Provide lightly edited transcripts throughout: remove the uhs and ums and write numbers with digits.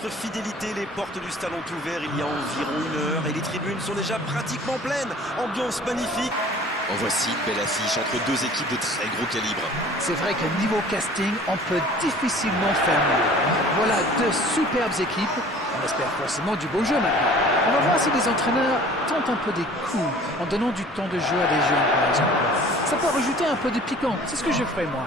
votre fidélité. Les portes du stade ont ouvert il y a environ 1 heure et les tribunes sont déjà pratiquement pleines. Ambiance magnifique. En voici une belle affiche entre deux équipes de très gros calibre. C'est vrai que niveau casting, on peut difficilement faire mieux. Voilà deux superbes équipes. On espère forcément du beau jeu maintenant. On va voir si les entraîneurs tentent un peu des coups en donnant du temps de jeu à des jeunes, par exemple. Ça peut rajouter un peu de piquant. C'est ce que je ferai, moi.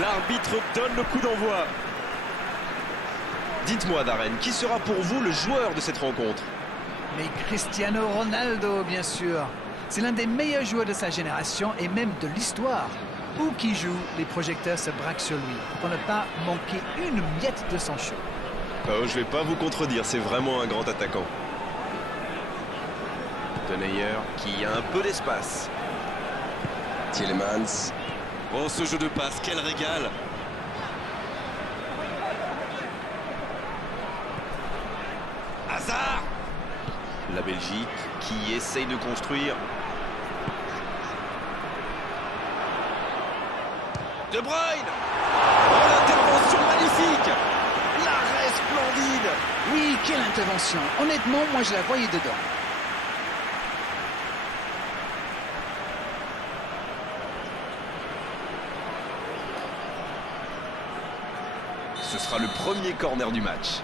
L'arbitre donne le coup d'envoi. Dites-moi, Darren, qui sera pour vous le joueur de cette rencontre? Mais Cristiano Ronaldo, bien sûr. C'est l'un des meilleurs joueurs de sa génération et même de l'histoire. Où qu'il joue, les projecteurs se braquent sur lui pour ne pas manquer une miette de son show. Oh, je vais pas vous contredire, c'est vraiment un grand attaquant. Denayer qui a un peu d'espace. Tielemans. Oh, ce jeu de passe, quel régal! Hazard! La Belgique qui essaye de construire. De Bruyne! Oh, l'intervention magnifique! L'arrêt splendide! Oui, quelle intervention. Honnêtement, moi je la voyais dedans. Ce sera le premier corner du match.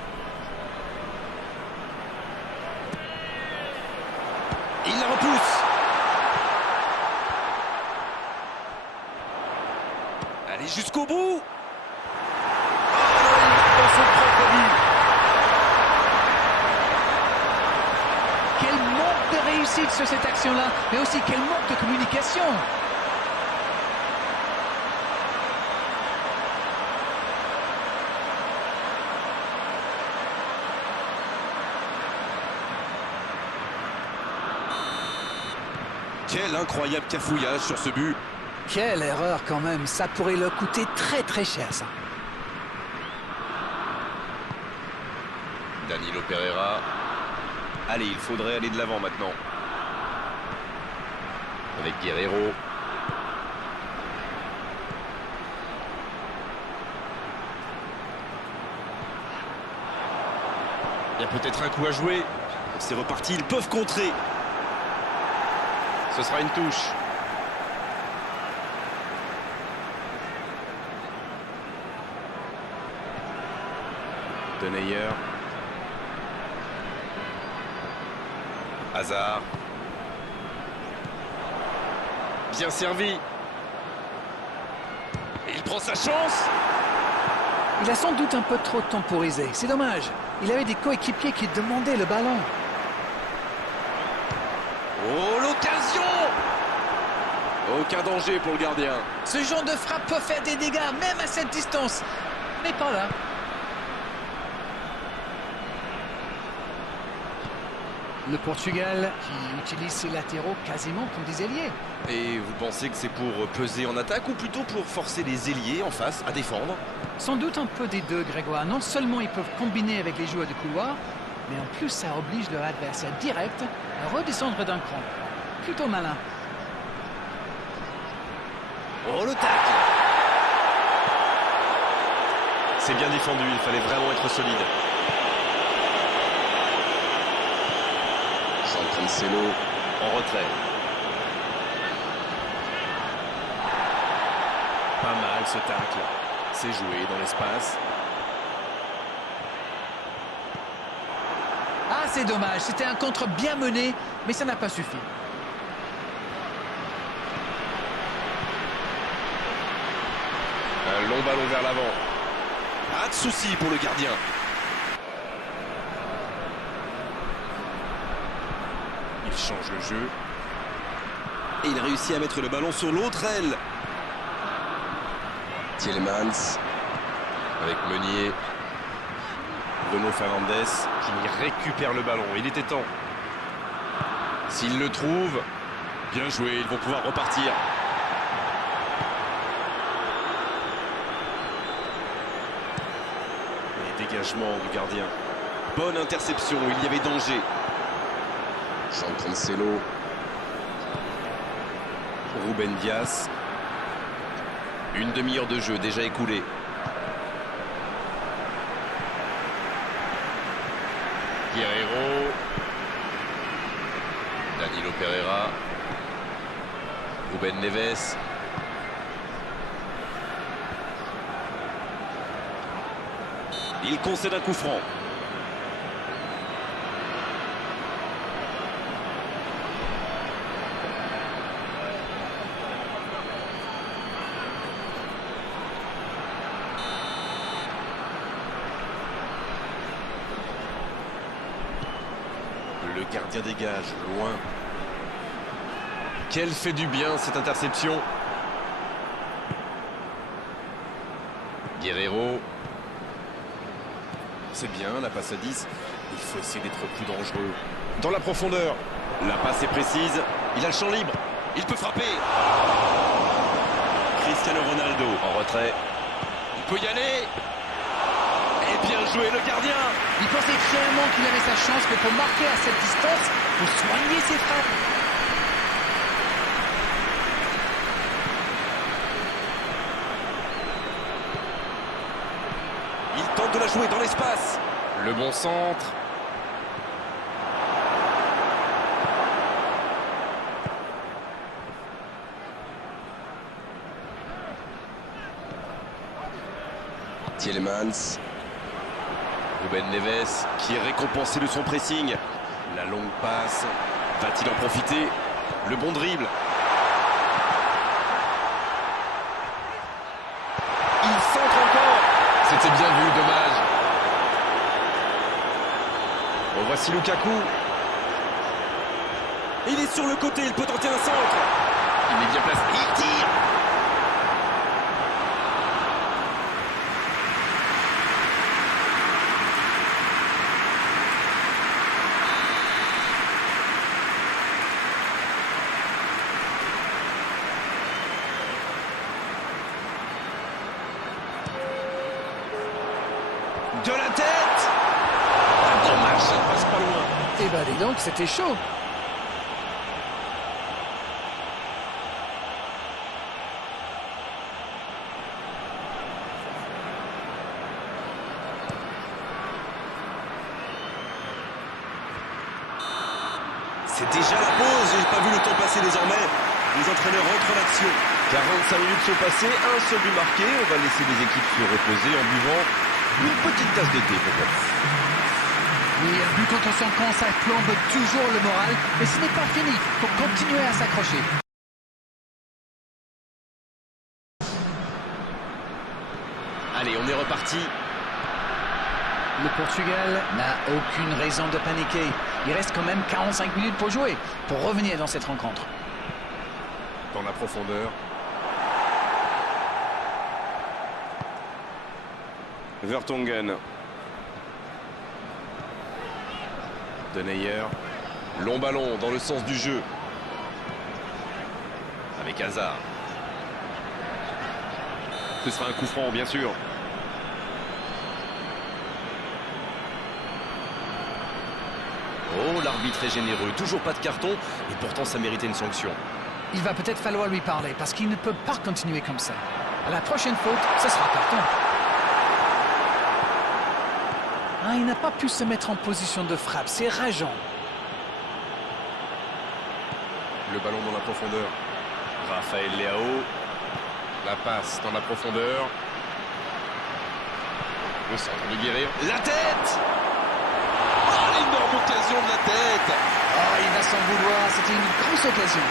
Il la repousse. Allez jusqu'au bout. Oh, il marque dans son propre but. Quel manque de réussite sur cette action-là, mais aussi quel manque de communication. Quel incroyable cafouillage sur ce but. Quelle erreur quand même, ça pourrait leur coûter très très cher ça. Danilo Pereira. Allez, il faudrait aller de l'avant maintenant. Avec Guerreiro. Il y a peut-être un coup à jouer. C'est reparti, ils peuvent contrer. Ce sera une touche. Denayer. Hazard. Bien servi. Et il prend sa chance. Il a sans doute un peu trop temporisé, c'est dommage. Il avait des coéquipiers qui demandaient le ballon. Oh, l'occasion! Aucun danger pour le gardien. Ce genre de frappe peut faire des dégâts, même à cette distance. Mais pas là. Le Portugal qui utilise ses latéraux quasiment comme des ailiers. Et vous pensez que c'est pour peser en attaque ou plutôt pour forcer les ailiers en face à défendre? Sans doute un peu des deux, Grégoire. Non seulement ils peuvent combiner avec les joueurs de couloir, mais en plus ça oblige leur adversaire direct à redescendre d'un cran. Plutôt malin. Oh, le tacle! C'est bien défendu, il fallait vraiment être solide. Cancelo en retrait. Pas mal ce tacle. C'est joué dans l'espace. Ah, c'est dommage. C'était un contre bien mené, mais ça n'a pas suffi. Un long ballon vers l'avant. Pas de souci pour le gardien. Il change le jeu. Et il réussit à mettre le ballon sur l'autre aile. Tielemans. Avec Meunier. Bruno Fernandes qui récupère le ballon. Il était temps. S'il le trouve, bien joué, ils vont pouvoir repartir. Les dégagements du gardien. Bonne interception, il y avait danger. Jean Cancelo. Ruben Dias. Une demi-heure de jeu déjà écoulée. Guerreiro. Danilo Pereira. Ruben Neves. Il concède un coup franc. Le gardien dégage, loin. Quelle fait du bien cette interception. Guerreiro. C'est bien, la passe à 10. Il faut essayer d'être plus dangereux. Dans la profondeur. La passe est précise. Il a le champ libre. Il peut frapper. Cristiano Ronaldo en retrait. Il peut y aller. Et bien joué le gardien. Il pensait clairement qu'il avait sa chance, mais pour marquer à cette distance, il faut soigner ses frappes. Il tente de la jouer dans l'espace. Le bon centre. Tielemans. Ruben Neves qui est récompensé de son pressing. La longue passe. Va-t-il en profiter? Le bon dribble. Il centre encore. C'était bien vu, dommage. Bon, voici Lukaku. Il est sur le côté, il peut tenter un centre. Il est bien placé, il tire. De la tête. Ah, dommage, ça passe pas loin. Eh ben dis donc, c'était chaud. C'est déjà la pause, j'ai pas vu le temps passer désormais. Les entraîneurs rentrent en action. 45 minutes sont passées, un seul but marqué. On va laisser les équipes se reposer en buvant une petite tasse d'été peut-être. Oui, un but contre son camp, ça plombe toujours le moral. Mais ce n'est pas fini, il faut continuer à s'accrocher. Allez, on est reparti. Le Portugal n'a aucune raison de paniquer. Il reste quand même 45 minutes pour jouer, pour revenir dans cette rencontre. Dans la profondeur. Vertonghen. Denayer. Long ballon dans le sens du jeu. Avec Hazard. Ce sera un coup franc, bien sûr. Oh, l'arbitre est généreux. Toujours pas de carton, et pourtant ça méritait une sanction. Il va peut-être falloir lui parler, parce qu'il ne peut pas continuer comme ça. À la prochaine faute, ce sera carton. Ah, il n'a pas pu se mettre en position de frappe, c'est rageant. Le ballon dans la profondeur. Raphaël Leao. La passe dans la profondeur. Le centre de Guerreiro. La tête! Oh, l'énorme occasion de la tête! Oh, il va s'en vouloir, c'était une grosse occasion.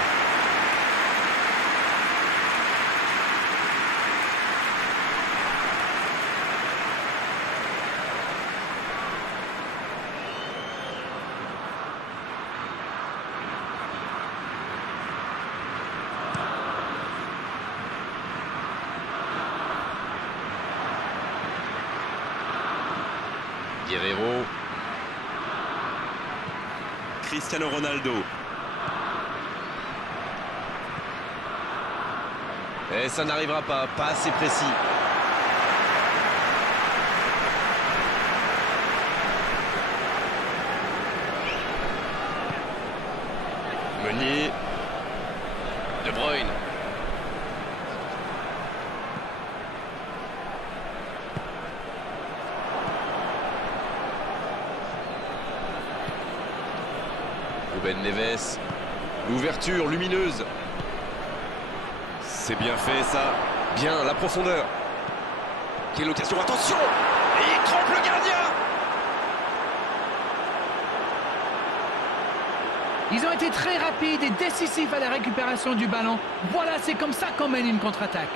Guerreiro. Cristiano Ronaldo. Et ça n'arrivera pas assez précis. Meunier. De Bruyne. Ruben Neves. L'ouverture lumineuse. C'est bien fait ça. Bien, la profondeur. Quelle occasion, attention! Et il trompe le gardien! Ils ont été très rapides et décisifs à la récupération du ballon. Voilà, c'est comme ça qu'on mène une contre-attaque.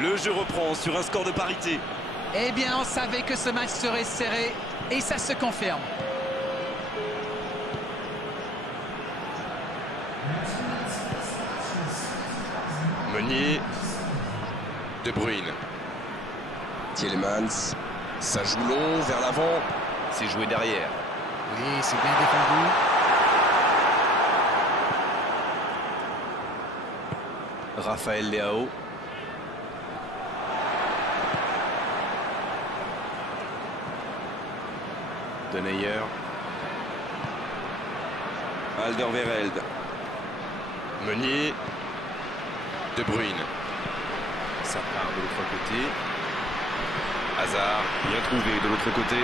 Le jeu reprend sur un score de parité. Eh bien, on savait que ce match serait serré et ça se confirme. Meunier. De Bruyne. Tielemans. Ça joue long vers l'avant. C'est joué derrière. Oui, c'est bien défendu. Raphaël Leao. De Neuer. Alderweireld. Meunier. De Bruyne. Ça part de l'autre côté. Hazard, bien trouvé de l'autre côté.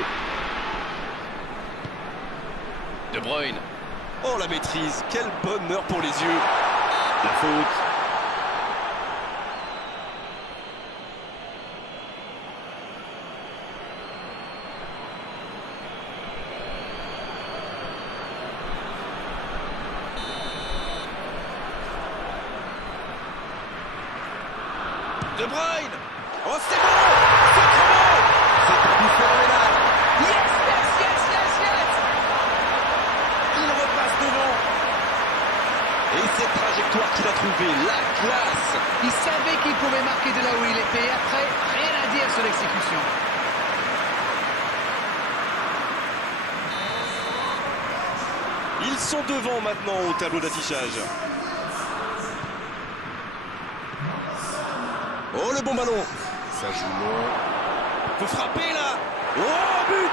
De Bruyne. Oh, la maîtrise, quel bonheur pour les yeux. La faute. De Bruyne. Oh, c'est bon. C'est trop bon. C'est un but phénoménal. Yes, yes, yes, yes, yes! Il repasse devant. Et cette trajectoire qu'il a trouvée, la classe. Il savait qu'il pouvait marquer de là où il était. Après, rien à dire sur l'exécution. Ils sont devant maintenant au tableau d'affichage. Oh, le bon ballon. Ça joue long. Faut frapper là. Oh, but.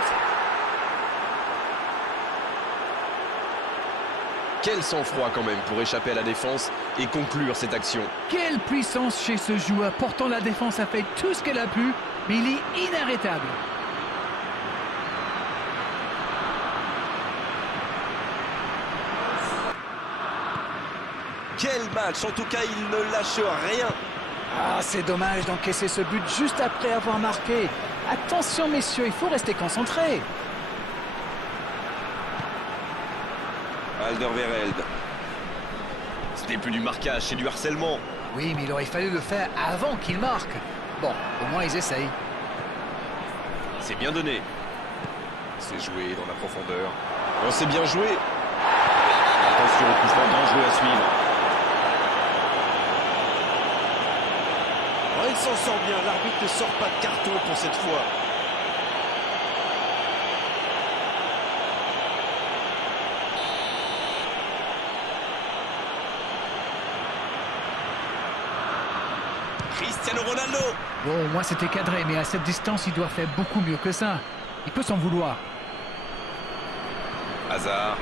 Quel sang-froid quand même pour échapper à la défense et conclure cette action. Quelle puissance chez ce joueur. Pourtant, la défense a fait tout ce qu'elle a pu, mais il est inarrêtable. Quel match. En tout cas, il ne lâche rien. Ah, c'est dommage d'encaisser ce but juste après avoir marqué. Attention, messieurs, il faut rester concentré. Alderweireld. Ce n'est plus du marquage, c'est du harcèlement. Oui, mais il aurait fallu le faire avant qu'il marque. Bon, au moins ils essayent. C'est bien donné. C'est joué dans la profondeur. On s'est bien joué. Attention au coup franc dangereux à suivre. Oh, il s'en sort bien. L'arbitre ne sort pas de carton pour cette fois. Cristiano Ronaldo. Bon, moi c'était cadré, mais à cette distance, il doit faire beaucoup mieux que ça. Il peut s'en vouloir. Hazard.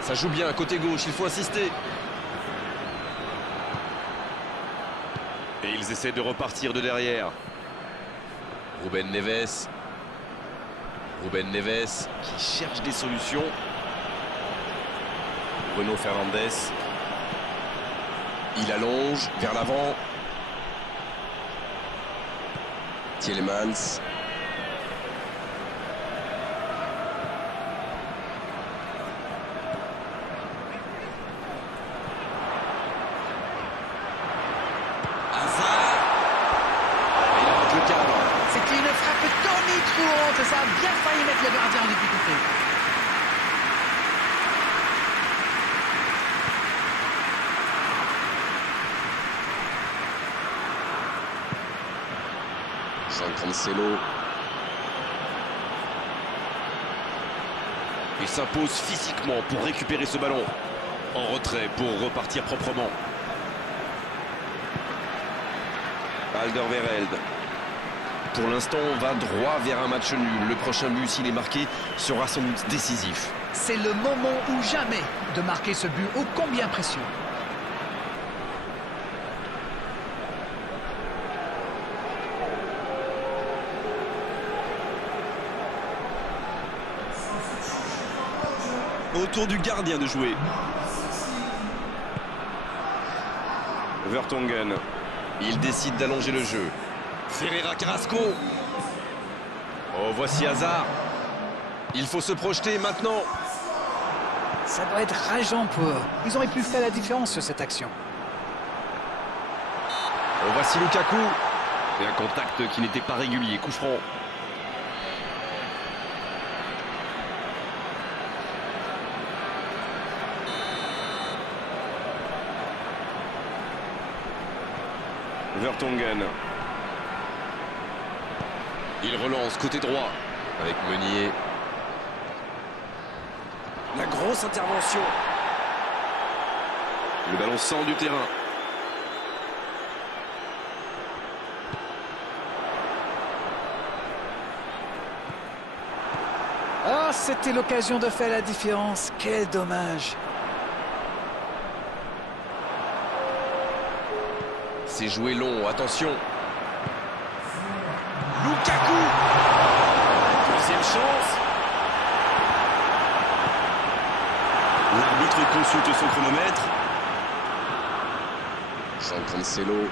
Ça joue bien, côté gauche, il faut insister. Et ils essaient de repartir de derrière. Ruben Neves. Ruben Neves qui cherche des solutions. Bruno Fernandes. Il allonge vers l'avant. Tielemans. C'était une frappe tonitruante. Ça a bien failli mettre le gardien en difficulté. Jean Cancelo. Il s'impose physiquement pour récupérer ce ballon. En retrait pour repartir proprement. Alderweireld. Pour l'instant, on va droit vers un match nul. Le prochain but, s'il est marqué, sera sans doute décisif. C'est le moment ou jamais de marquer ce but ô combien précieux. Au tour du gardien de jouer. Vertonghen. Il décide d'allonger le jeu. Ferreira Carrasco. Oh, voici Hazard. Il faut se projeter maintenant. Ça doit être rageant pour eux. Ils auraient pu faire la différence sur cette action. Oh, voici Lukaku. Et un contact qui n'était pas régulier. Coup franc. Vertonghen. Il relance côté droit avec Meunier. La grosse intervention. Le ballon sort du terrain. Ah, c'était l'occasion de faire la différence. Quel dommage. C'est joué long, attention. Lukaku. Deuxième chance. L'arbitre consulte son chronomètre. Jean Cancelo.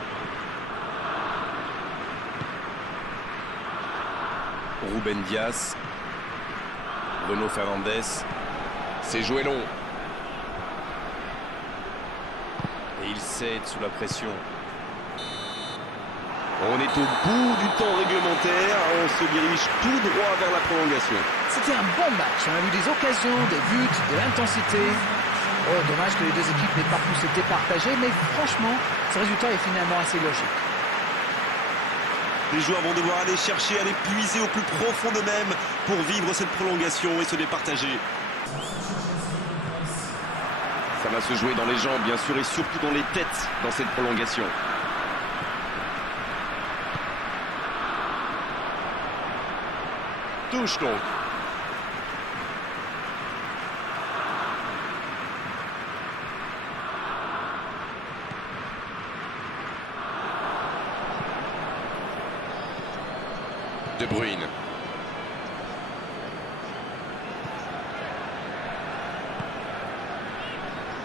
Ruben Dias. Bruno Fernandes. C'est joué long. Et il cède sous la pression. On est au bout du temps réglementaire, on se dirige tout droit vers la prolongation. C'était un bon match. On a vu des occasions, des buts, de l'intensité. Oh, dommage que les deux équipes n'aient pas tous été partagées, mais franchement, ce résultat est finalement assez logique. Les joueurs vont devoir aller chercher, aller puiser au plus profond d'eux-mêmes pour vivre cette prolongation et se départager. Ça va se jouer dans les jambes, bien sûr, et surtout dans les têtes dans cette prolongation. Touche donc. De Bruyne.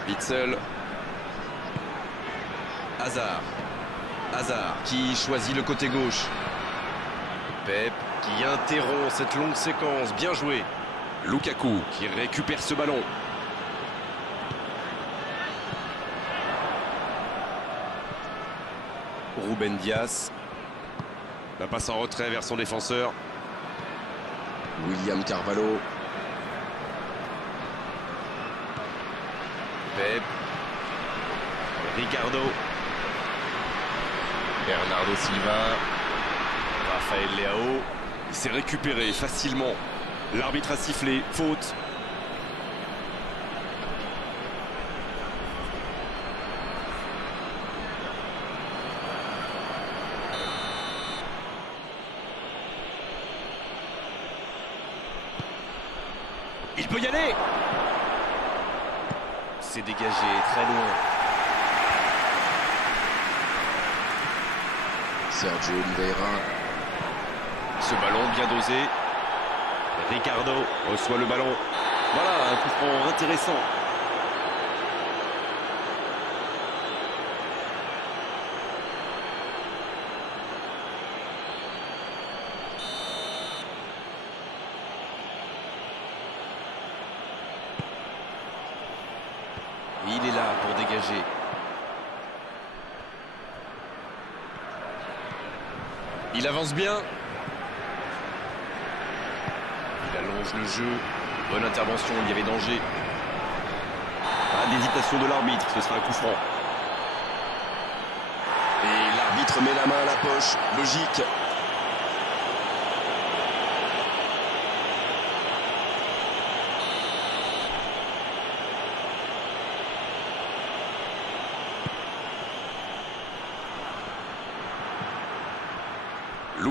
Witsel. Hazard. Hazard qui choisit le côté gauche. Pep qui interrompt cette longue séquence. Bien joué. Lukaku qui récupère ce ballon. Ruben Dias. La passe en retrait vers son défenseur. William Carvalho. Pep. Ricardo. Bernardo Silva. Rafael Leao. Il s'est récupéré facilement. L'arbitre a sifflé. Faute. Il peut y aller. C'est dégagé très loin. Sergio Oliveira. Ce ballon bien dosé. Ricardo reçoit le ballon. Voilà un coup franc intéressant. Il est là pour dégager. Il avance bien. Il allonge le jeu. Bonne intervention, il y avait danger. Pas d'hésitation de l'arbitre, ce sera un coup franc. Et l'arbitre met la main à la poche. Logique.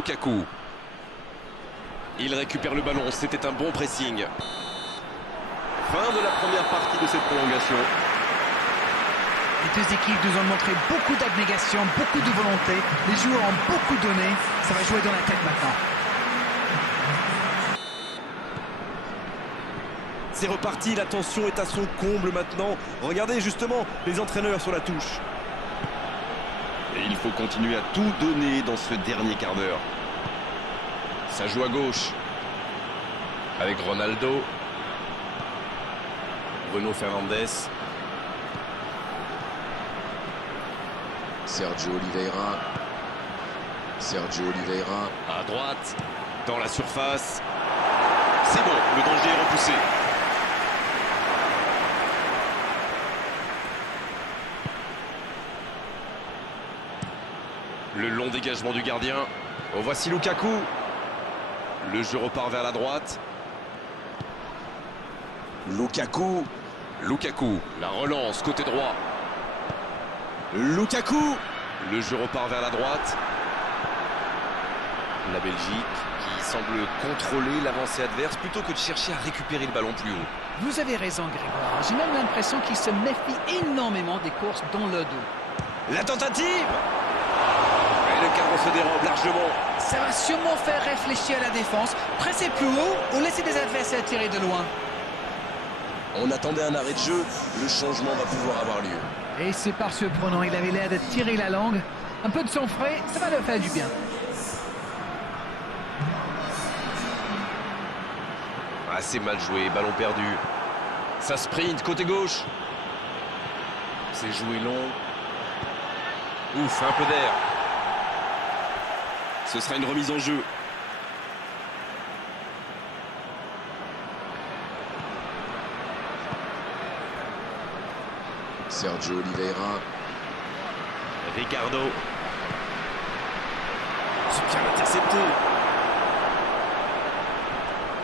Lukaku. Il récupère le ballon, c'était un bon pressing. Fin de la première partie de cette prolongation. Les deux équipes nous ont montré beaucoup d'abnégation, beaucoup de volonté. Les joueurs ont beaucoup donné. Ça va jouer dans la tête maintenant. C'est reparti, la tension est à son comble maintenant. Regardez justement les entraîneurs sur la touche. Et il faut continuer à tout donner dans ce dernier quart d'heure. Ça joue à gauche. Avec Ronaldo. Bruno Fernandes. Sergio Oliveira. Sergio Oliveira. À droite. Dans la surface. C'est bon, le danger est repoussé. Le long dégagement du gardien. Oh, voici Lukaku. Le jeu repart vers la droite. Lukaku. Lukaku, la relance côté droit. Lukaku. Le jeu repart vers la droite. La Belgique qui semble contrôler l'avancée adverse plutôt que de chercher à récupérer le ballon plus haut. Vous avez raison, Grégoire. J'ai même l'impression qu'ils se méfient énormément des courses dans le dos. La tentative! Et le cadre se dérobe largement. Ça va sûrement faire réfléchir la défense. Presser plus haut ou laisser des adversaires tirer de loin. On attendait un arrêt de jeu. Le changement va pouvoir avoir lieu. Et c'est pas surprenant. Il avait l'air de tirer la langue. Un peu de sang frais, ça va leur faire du bien. Assez mal joué, ballon perdu. Ça sprint côté gauche. C'est joué long. Ouf, un peu d'air. Ce sera une remise en jeu. Sergio Oliveira. Ricardo. C'est bien intercepté.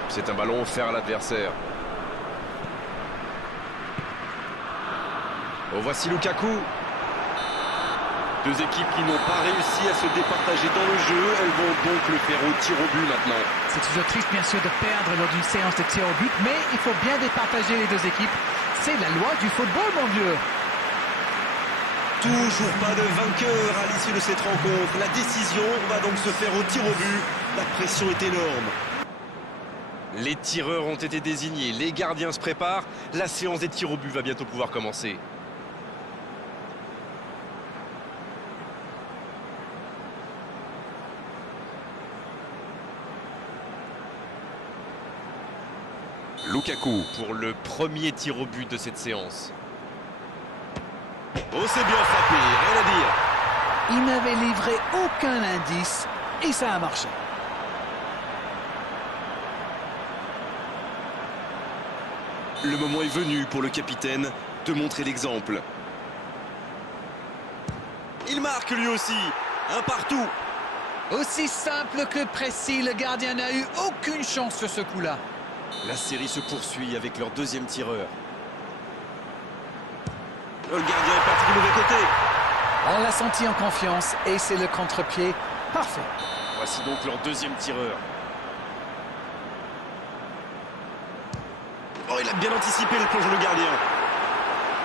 C'est un ballon offert à l'adversaire. Oh, voici Lukaku. Deux équipes qui n'ont pas réussi à se départager dans le jeu. Elles vont donc le faire au tir au but maintenant. C'est toujours triste, bien sûr, de perdre lors d'une séance de tir au but, mais il faut bien départager les deux équipes. C'est la loi du football, mon vieux. Toujours pas de vainqueur à l'issue de cette rencontre. La décision va donc se faire au tir au but. La pression est énorme. Les tireurs ont été désignés, les gardiens se préparent. La séance des tirs au but va bientôt pouvoir commencer. Lukaku pour le premier tir au but de cette séance. Oh, c'est bien frappé, rien à dire. Il n'avait livré aucun indice et ça a marché. Le moment est venu pour le capitaine de montrer l'exemple. Il marque lui aussi, un partout. Aussi simple que précis, le gardien n'a eu aucune chance sur ce coup-là. La série se poursuit avec leur deuxième tireur. Le gardien est parti du mauvais côté. On l'a senti en confiance et c'est le contre-pied parfait. Voici donc leur deuxième tireur. Oh, il a bien anticipé le plongeon de gardien.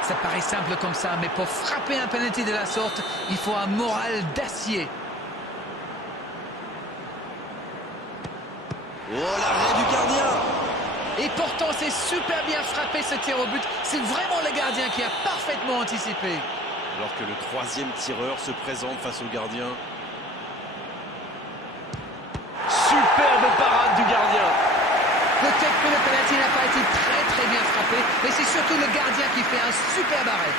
Ça paraît simple comme ça, mais pour frapper un penalty de la sorte, il faut un moral d'acier. Oh, l'arrêt du gardien. Et pourtant, c'est super bien frappé ce tir au but. C'est vraiment le gardien qui a parfaitement anticipé. Alors que le troisième tireur se présente face au gardien. Superbe parade du gardien. Peut-être que le penalty n'a pas été très bien frappé, mais c'est surtout le gardien qui fait un superbe arrêt.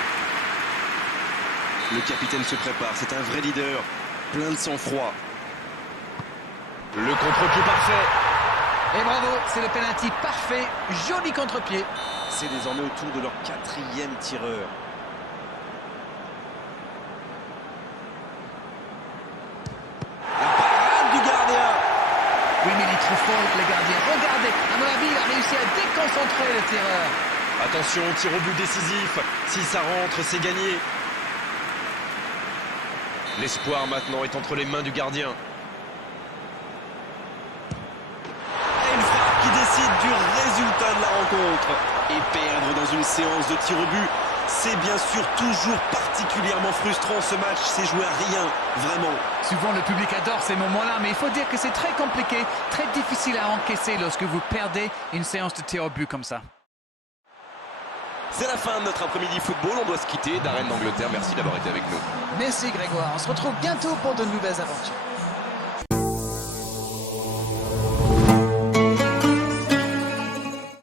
Le capitaine se prépare, c'est un vrai leader, plein de sang-froid. Le contre-pied parfait. Et bravo, c'est le penalty parfait, joli contre-pied. C'est désormais au tour de leur quatrième tireur. La parade du gardien. Oui, mais il est trop fort, le gardien. Regardez, à mon avis, il a réussi à déconcentrer le tireur. Attention, tir au but décisif. Si ça rentre, c'est gagné. L'espoir maintenant est entre les mains du gardien. décide du résultat de la rencontre. Et perdre dans une séance de tir au but, c'est bien sûr toujours particulièrement frustrant. Ce match s'est joué à rien, vraiment. Souvent, le public adore ces moments-là, mais il faut dire que c'est très compliqué, très difficile à encaisser lorsque vous perdez une séance de tir au but comme ça. C'est la fin de notre après-midi football. On doit se quitter. Darren d'Angleterre, merci d'avoir été avec nous. Merci Grégoire, on se retrouve bientôt pour de nouvelles aventures.